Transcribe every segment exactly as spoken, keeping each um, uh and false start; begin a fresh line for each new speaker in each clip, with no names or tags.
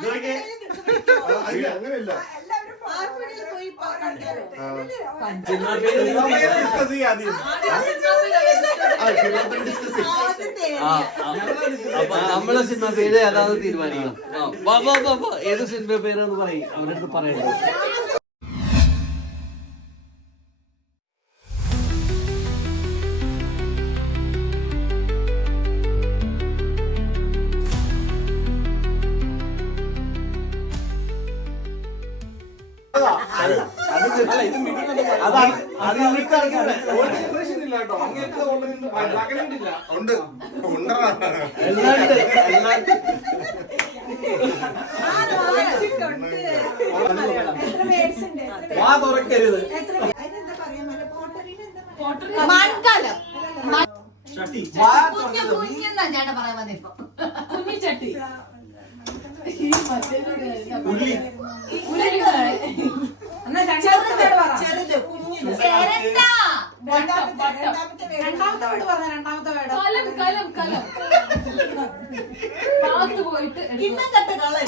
അങ്ങനെയല്ല.
നമ്മളെ സിനിമ പേര് ഏതാണെന്ന് തീരുമാനിക്കണം. ഏത് സിനിമ പേരെന്ന് പറയും, അവരടുത്ത് പറയണ്ടോ. വാ തുറക്കരുത്.
മൺകലം
ചേട്ടാ പറയാൻ വന്നേ ഇപ്പൊ
കുഞ്ഞിച്ചട്ടി
ചെറുത് കുഞ്ഞിന് രണ്ടാമത്തെ വീട് പറഞ്ഞ രണ്ടാമത്തെ വീട്
കലം കലം കലം പാത്ത് പോയിട്ട്
കിണ്ണം കെട്ട് കളൻ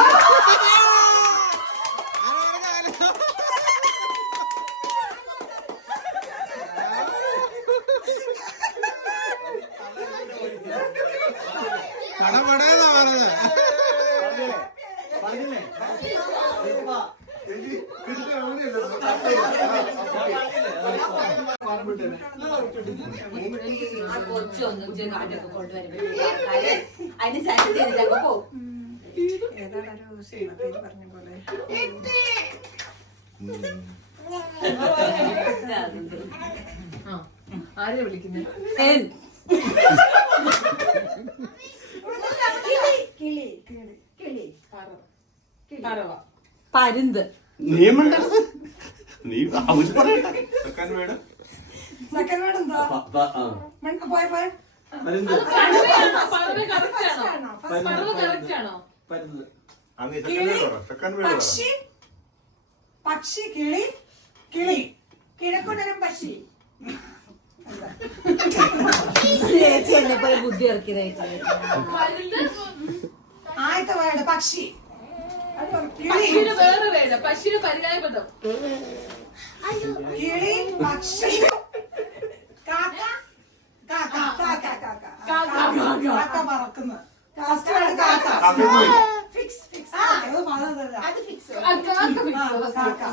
കടപടേന്നാ പറഞ്ഞത്.
ആ കൊച്ചൊന്നും കാറ്റൊക്കെ കൊണ്ടുവരുമ്പോ അതിന് സാറ്റ് ചെയ്തിട്ടൊക്കെ പോകും. ഏതാണൊരു സിനിമ പേര് പറഞ്ഞ പോലെ
ആരെയാ വിളിക്കുന്നത്?
കിളി കിളി
പരുന്ത്
നിയമണ്ടത് നീ അവര് പറയട്ടെ.
സെക്കൻഡ് വേർഡ് എന്താ? പോയ പോയ പക്ഷി പക്ഷി കിളി കിളി കിഴക്കൊണ്ടരം പക്ഷി
ബുദ്ധി ഇറക്കിയതായി
ആദ്യത്തെ വേർഡ് പക്ഷി
വേറെ വേണ്ട. പശുവിന് പര്യായപദം
കിളി പക്ഷി കാക്ക കാക്ക കാക്ക കാക്ക കാക്ക പറക്കുന്നു. ഫസ്റ്റ് വേർഡ് കാക്ക. ഫിക്സ് ഫിക്സ് അത് പറഞ്ഞതല്ല. അത് ഫിക്സ് കാക്ക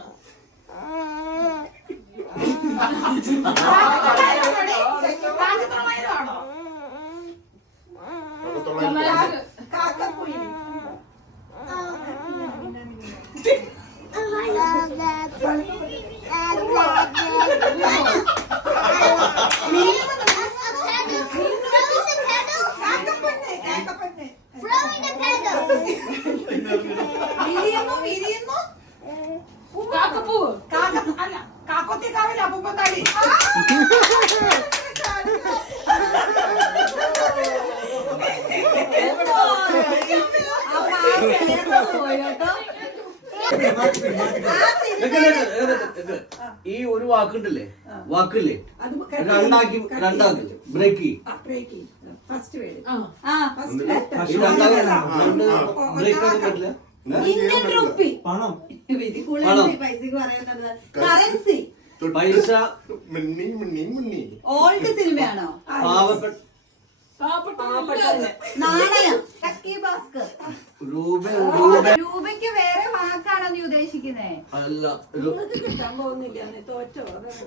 കാക്കക്കുയിൽ വിരിയുന്നു വിരിയുന്നു
കാക്കപ്പൂവ്
കാക്ക അല്ല കാക്കൊത്തി കാവില്ല അപ്പൂപ്പത്താടി
ഈ ഒരു വാക്കുണ്ടല്ലേ, വാക്കില്ലേ രണ്ടാക്കി രണ്ടാക്കി ബ്രേക്ക്
ഫസ്റ്റ് വേർഡ്
ഈ രണ്ടാമത് ബ്രേക്ക് ആക്കാൻ പറ്റില്ല.
ഇന്ത്യൻ റുപ്പി
പണം
പൈസക്ക് പറയുന്നത് കറൻസി
പൈസ
മിന്നി മിന്നി മിന്നി
ഓൾഡ് സിനിമയാണോ?
പാവപ്പെട്ട
നാണയം ലക്കി ഭാസ്കർ
രൂപ രൂപ
രൂപയ്ക്ക് വേറെ വാക്കാണോ നീ ഉദ്ദേശിക്കുന്നേ?
അല്ല
കിട്ടാൻ പോകുന്നില്ല തോറ്റോ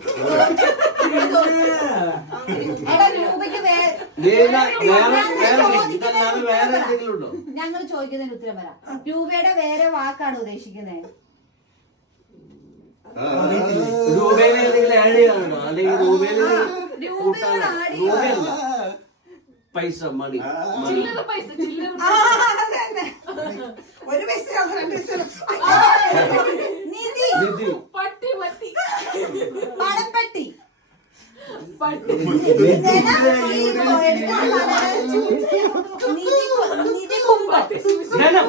എടാ രൂപയ്ക്ക് വേറെ
വേറെ വേറെ എന്തെങ്കിലും ഉണ്ടോ?
ഞങ്ങൾ ചോദിക്കുന്നതിന് ഉത്തരം വരാം. രൂപയുടെ വേറെ വാക്കാണ് ഉദ്ദേശിക്കുന്നത്?
രൂപയിൽ ഏതെങ്കിലും ആഡ് ചെയ്യാനുണ്ടോ? അല്ലെങ്കിൽ രൂപയിൽ
രൂപയോട് ആഡ്
രൂപയല്ല പൈസ മണി
ചില്ലറ പൈസ ചില്ലറ
ഒരു പൈസ രണ്ട് പൈസ
നിധി
നിധി
പട്ടി പട്ടി
പണപ്പെട്ടി
പട്ടി
നിധി കുമ്പം
ധനം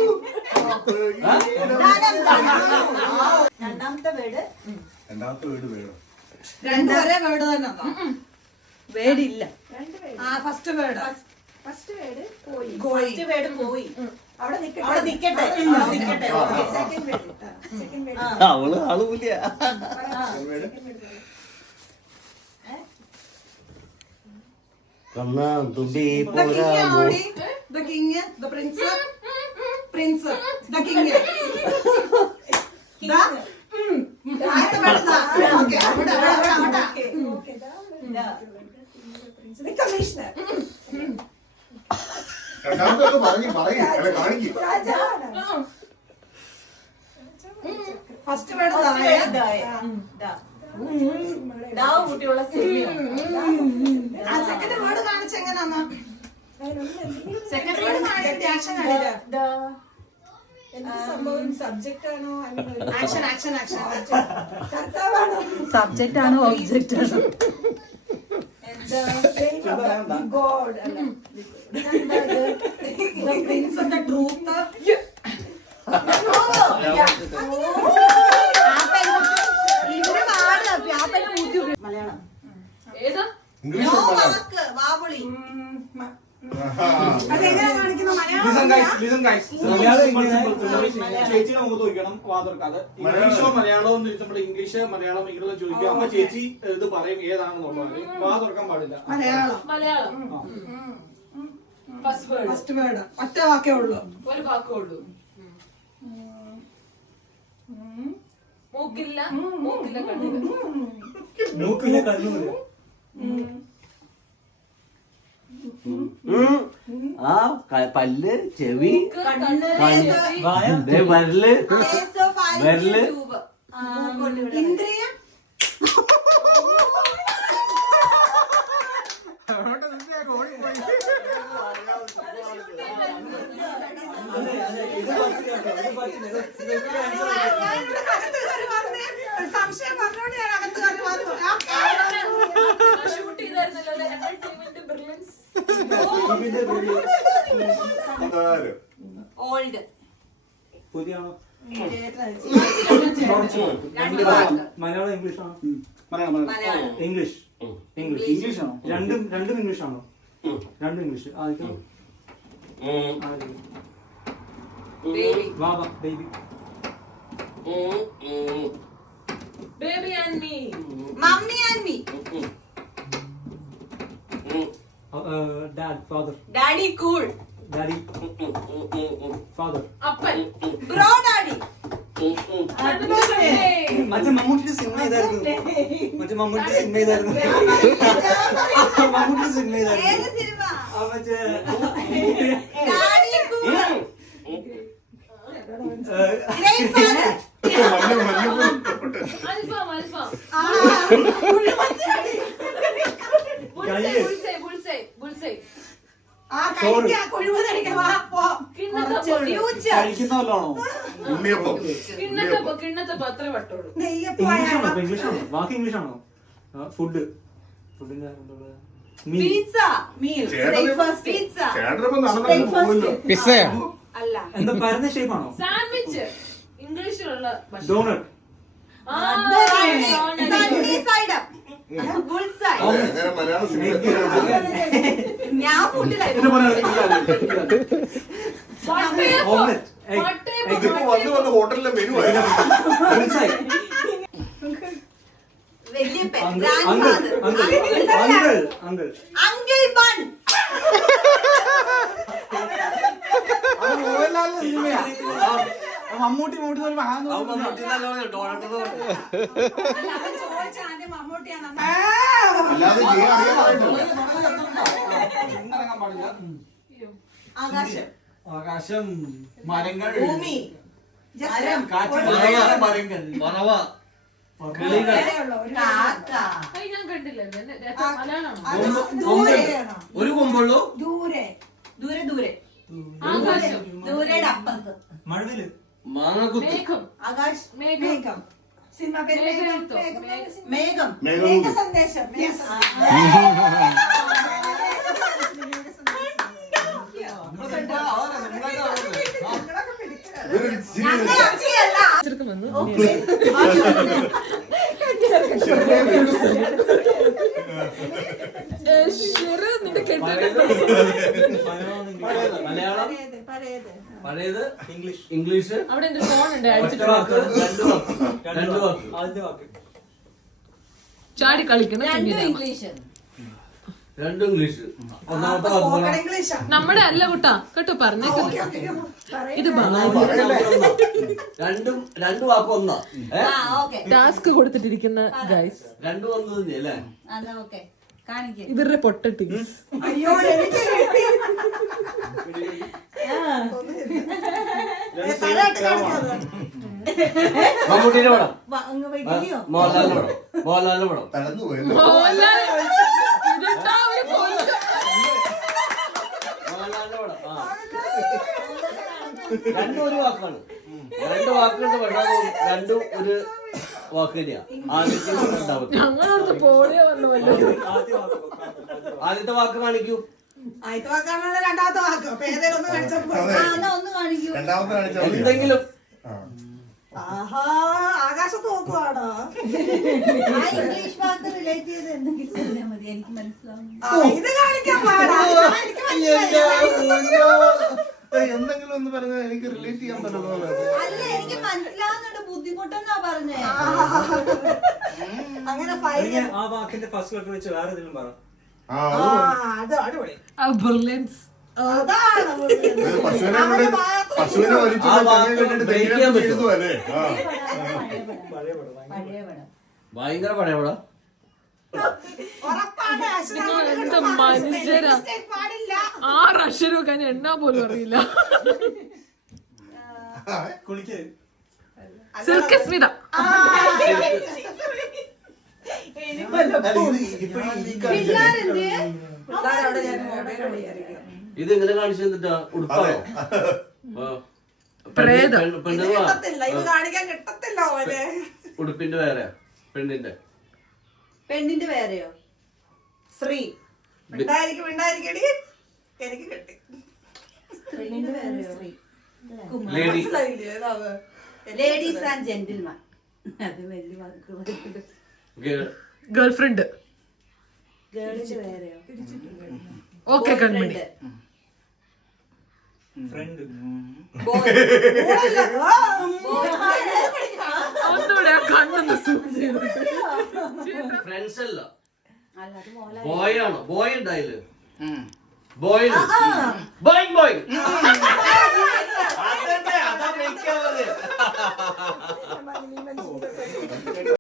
രണ്ടാമത്തെ വേർഡ്
രണ്ടാമത്തെ വീട് വേണം.
രണ്ടുപേരെ വേർഡ് തന്നെ വേടില്ല. ആ ഫസ്റ്റ് വേർഡ് ഫസ്റ്റ് വേർഡ് പോയി
കോഴി.
ഫസ്റ്റ് വേർഡ് പോയി അവിടെ നിൽക്കട്ടെ
അവിടെ നിക്കട്ടെ അവിടെ നിക്കട്ടെ okay.
Second word second word
അവള് ആള് പുലിയ കണ്ണാ തുമ്പി
The king
പോരാമോ
ആടി. The king, the prince, prince, the king. ദാ, ഉം. ആദ്യത്തെ word ദാ. ഓക്കേ, അവിടെ, അവിടെ, അവിടെ, അവിടെ.
ഓക്കേ ദ കമ്മീഷണർ
രണ്ടാമത്തെ പറഞ്ഞു പറയും അല്ലെ കാണിക്കും.
രാജാവാണ്
ഫസ്റ്റ് വേർഡ് ദായ.
കുട്ടിയുള്ള
ആ സെക്കൻഡ് വേർഡ് കാണിച്ച എങ്ങനെയാന്ന് സെക്കൻഡ് വേർഡ് കാണിച്ചിട്ട് ആക്ഷൻ കാണില്ല
എന്ത് സംഭവം സബ്ജക്റ്റ് ആണോ
ആക്ഷൻ ആക്ഷൻ ആക്ഷൻ
കർത്താവാണോ
സബ്ജക്റ്റ് ആണോ ഒബ്ജക്റ്റ് ആണോ
ഗോഡ് അല്ല
The prince and the truth.
Malayalam
ഏതാ
ഇംഗ്ലീഷ്
No
മലയാളം.
വാക്ക് വാവുളി
ആഹാ.
അതെങ്ങനെ കാണിക്കുന്ന Malayalam
Listen guys, listen guys. Simple, simple, simple. ചേച്ചിയുടെ മുഖത്ത് നോക്കണം വാ തുറക്കാതെ ഇംഗ്ലീഷോ മലയാളമോ എന്ന് നമ്മൾ ഇംഗ്ലീഷ് മലയാളം ഇംഗ്ലീഷ് ചോദിക്കുക അപ്പൊ ചേച്ചി ഇത് പറയും ഏതാണെന്നുള്ളത് വാ തുറക്കാൻ പാടില്ല
Malayalam
Malayalam first word
first word ഒറ്റ വാക്കേ ഉള്ളൂ
ഒരു വാക്കേ ഉള്ളൂ മൂക്കില്ല മൂക്കില്ല കണ്ണില്ല
മൂക്കില്ല കണ്ണൂര്
ആ ക- പല്ല് ചെവി
കണ്ണ്
ദേ വരല് വരല്
ഇന്ദ്രിയ ഞാനിവിടെ അകത്ത് കയറി വന്നേ സംശയം പറഞ്ഞോണ്ട് ഞാൻ അകത്ത് കയറി വന്നു
ഷൂട്ട് ചെയ്തായിരുന്നല്ലോ അല്ലേ? ഞങ്ങൾ ടീമിന്റെ ബ്രില്യൻസ്
ആര്?
ഓൾഡ്
പുതിയാണോ
രണ്ട് വാക്ക്
മലയാളം ഇംഗ്ലീഷ് ആണോ Malayalam
Malayalam
English English English ആണോ രണ്ടും രണ്ടും ഇംഗ്ലീഷ് ആണോ രണ്ടും ഇംഗ്ലീഷ് ആദ്യത്തെ ആദ്യത്തെ.
ബേബി
വാ വാ baby
baby and me
mummy and me
dad father
daddy cool
daddy father
അപ്പൻ
ബ്രോ ഡാഡി
മറ്റേ മമ്മൂട്ടിയുടെ സിനിമ ഇതായിരുന്നു മറ്റേ മമ്മൂട്ടിയുടെ സിനിമ ഇതായിരുന്നു മമ്മൂട്ടിയുടെ സിനിമ ഇതായിരുന്നു
ഏത് സിനിമ
ആ മറ്റേ
ഡാഡി കൂൾ
ഏഹ്,
ഗ്രേറ്റ് ഫാദർ
മഞ്ഞ മഞ്ഞ ഇഷ്ടപ്പെട്ട്.
അൽഫാം അൽഫാം
ആ ഉള്ളുമച്ചാടി
ബുൾസൈ ബുൾസൈ ബുൾസൈ ബുൾസൈ
ആ കഴിക്കാ കൊഴുവതടിക്കാ വാ പോ
കിണ്ണത്തപ്പം
ഫ്യൂച്ചർ
കഴിക്കുന്ന വല്ലതാണോ
ഉണ്ണിയപ്പം.
കിണ്ണത്തപ്പം കിണ്ണത്തപ്പം അത്ര വട്ടോളൂ
ഇംഗ്ലീഷ് ആണോ
നെയ്യപ്പം
ഇംഗ്ലീഷ് ആണോ ബാക്കി ഇംഗ്ലീഷ് ആണോ ഫുഡ് ഫുഡിന്റെ മീൻ
പിസ്സ മീൽ
ചേട്ടന്
ബ്രേക്ക്ഫാസ്റ്റ് പിസ്സ
ചേട്ടനിപ്പോ നടന്നു പോകുമല്ലോ.
അല്ല
എന്താ പരന്ന ഷേപ്പ് ആണോ
സാൻഡ്വിച്ച് ഇംഗ്ലീഷിലുള്ള ഭക്ഷണം.
ഡോണട്ട്
ആ,
സണ്ണി സൈഡ് അപ്പ് ബുൾസൈ
അതെ, അങ്ങനെ മലയാളം സിനിമ
ഞാൻ ഫുഡിലായിരുന്നു
വട്ടയപ്പം.
ഓംലെറ്റ് എഗ്
വട്ടയപ്പം,
ഇതിപ്പോ വന്ന് വന്ന് ഹോട്ടലിലെ മെനു ആയി.
വല്യപ്പൻ
uncle
grandfather
uncle uncle uncle
uncle bun
Mammootty Mammootty
ചോദിച്ച ആദ്യം മമ്മൂട്ടിയാണ്
അല്ലാതെ ചെയ്യാൻ അറിയാൻ
ആകാശം
ആകാശം മരങ്ങൾ
ഭൂമി ജലം
പറവ കിളികൾ
കാക്ക
അത് ഞാൻ കണ്ടില്ല മലയാളമാണോ
അത് ദൂരെയാണോ
ഒരു കൊമ്പുള്ളൂ
ദൂരെ ദൂരെ ദൂരെ
ആകാശം
ദൂരയുടെ അപ്പുറത്ത്
മഴവില്
മാങ്ങക്കുത്ത്
മേഘം
ആകാശ്
മേഘം.
മേഘം സിനിമ പേര്
മേഘം
മേഘം
എടുത്തോ?
മേഘം
മേഘം.
മേഘം
മേഘം.
മേഘ സന്ദേശം Yes.
ഇതൊരു
ഞങ്ങൾ
serious-
അച്ചിയല്ല.
ഷിറ് നിന്റെ കെട്ടി
മലയാളം
പരേത് പരേത്
പഴയത് ഇംഗ്ലീഷ് ഇംഗ്ലീഷ്
അവിടെ എന്റെ ഫോൺ ഉണ്ട്
ഒറ്റ വാക്ക് രണ്ട് വാക്ക് രണ്ട് വാക്ക്
ആദ്യത്തെ വാക്ക്
ചാടി കളിക്കണം
രണ്ടും
കുഞ്ഞിരാമ.
ഇംഗ്ലീഷ്.
രണ്ടും ഇംഗ്ലീഷ്. ഒന്നാമത്തെ വാക്ക്
സ്പോക്കൺ
പറയാം.
ഇംഗ്ലീഷാ.
നമ്മുടെ അല്ല കുട്ടാ കേട്ടോ പറഞ്ഞേക്കുന്നത്
ഓക്കേ, ഓക്കേ, പറയ്.
ഇത്
രണ്ടും രണ്ടു വാക്ക് ഒന്നാ ഏ?
ആ ഓക്കെ
ടാസ്ക് കൊടുത്തിട്ടിരിക്കുന്ന ഗൈസ്
രണ്ടും ഒന്ന് തന്നെ അല്ലേ?
എന്നാ ഓക്കെ കാണിക്ക്.
ഇവരുടെ പൊട്ടട്ടി
അയ്യോ എനിക്ക് കിട്ടി. ഏ, തലയാട്ടി കാണിക്കാതെ.
മമ്മൂട്ടിയുടെ പടം,
വ- അങ്ങ് വയ്ക്കില്ലയോ?
മോഹൻലാലിന്റെ പടം, മോഹൻലാലിന്റെ പടം.
തളർന്നു പോയത്
മോഹൻലാലിന്റെ പടം. ആ. രണ്ടും ഒരു വാക്കാണ്. രണ്ട് വാക്കുകളുണ്ട് പക്ഷെ അത് രണ്ടും ഒരു വാക്ക് തന്നെയാ. ആദ്യത്തെ രണ്ടാമത്തെ.
ഞങ്ങളടുത്ത് പോളിയോ വന്നു വല്ലതും.
ആദ്യത്തെ വാക്ക് കാണിക്കൂ.
ആദ്യത്തെ വാക്കാണല്ലോ രണ്ടാമത്തെ വാക്ക്. അപ്പൊ ഏതേലും ഒന്ന് കാണിച്ചാ പോരെ.
ആ എന്നാ ഒന്ന് കാണിക്കൂ.
രണ്ടാമത്തെ കാണിച്ചാൽ മതി.
എന്തെങ്കിലും
ആഹാ ആകാശത്ത് നോക്കുവാണോ?
ആ ഇംഗ്ലീഷ് വാക്ക് റിലേറ്റ് ചെയ്ത് എന്തെങ്കിലും പറഞ്ഞാൽ മതി, എനിക്ക് മനസ്സിലാവും.
ആ, ഇത് കാണിക്കാൻ പാടാ. ആ, എനിക്ക് മനസ്സിലായി.
എന്തെങ്കിലും ഒന്ന് പറഞ്ഞാൽ എനിക്ക് റിലേറ്റ് ചെയ്യാൻ പറ്റുമോ?
അല്ല എനിക്ക് മനസ്സിലാവുന്നുണ്ട്, ബുദ്ധിമുട്ടെന്നാ പറഞ്ഞേ.
അങ്ങനെ ഫൈൻ.
ആ വാക്കിന്റെ ഫസ്റ്റ് ലെറ്റർ വെച്ച് വേറെ എന്തെങ്കിലും പറ.
ആ
ആ,
അത്
അത് അടിപൊളി.
ആ brilliance.
അതാണ്
ഇത് പശുവിനെ കൊണ്ട് പശുവിനെ വലിച്ചു
ആ വാക്ക്
കണ്ടിട്ട്
break ചെയ്യാൻ
ദൈവം
പറ്റുമോ?
ചെയ്തു അല്ലേ? ആ.
പഴയ പടം
പഴയ പടം.
ഭയങ്കര പഴയ പടം.
ഉറപ്പാണ്
നിങ്ങൾ എന്ത് മനുഷ്യരാ.
mistake പാടില്ല.
ആറ് അക്ഷരമൊക്കെ ഞാൻ എണ്ണാൻ പോലും അറിയില്ല.
കുളിക്ക്
സിൽക്ക് സ്മിത.
പിള്ളേരെന്ത്?
പിള്ളേരവിടെ ഞാൻ മൊബൈൽ കളിയായിരിക്കും.
ഇത് എങ്ങനെ കാണിച്ചു തന്നിട്ടാ? ഉടുപ്പാണോ? ആ.
പ്രേതം.
പെണ്ണ്-
ഇത്
പെണ്ണ് വാ.
കിട്ടത്തില്ല, ഇത് കാണിക്കാൻ കിട്ടത്തില്ല ഓലെ.
ഉടുപ്പിന്റെ വേറെ പെണ്ണിന്റെ
പെണ്ണിന്റെ വേറെയോ?
ശ്രീ മിണ്ടായിരിക്കും മിണ്ടായിരിക്കടി. എനിക്ക് കിട്ടി.
പെണ്ണിന്റെ വേറെയോ?
ലേഡി.
മനസ്സിലായില്ലേ ഏതാത്?
Ladies and gentleman. അത് വലിയ വാക്കുകൾ.
Girlfriend.
ഗേളിന്റെ വേറെയോ?
ഓക്കെ കൺമണി.
ഫ്രണ്ട്
ഊളല്ല. ആ,
ഒന്നുകൂടെ ആ കണ്ണൊന്ന് സൂം ചെയ്ത്.
ഫ്രണ്ട്സ് അല്ല,
അല്ല അത് മോല.
ബോയ് ആണ്. ബോയ് ഉണ്ടായില്ല, ബോയ് ബോയ് ബോയ് അതന്നെ അതാ വെക്കാൻ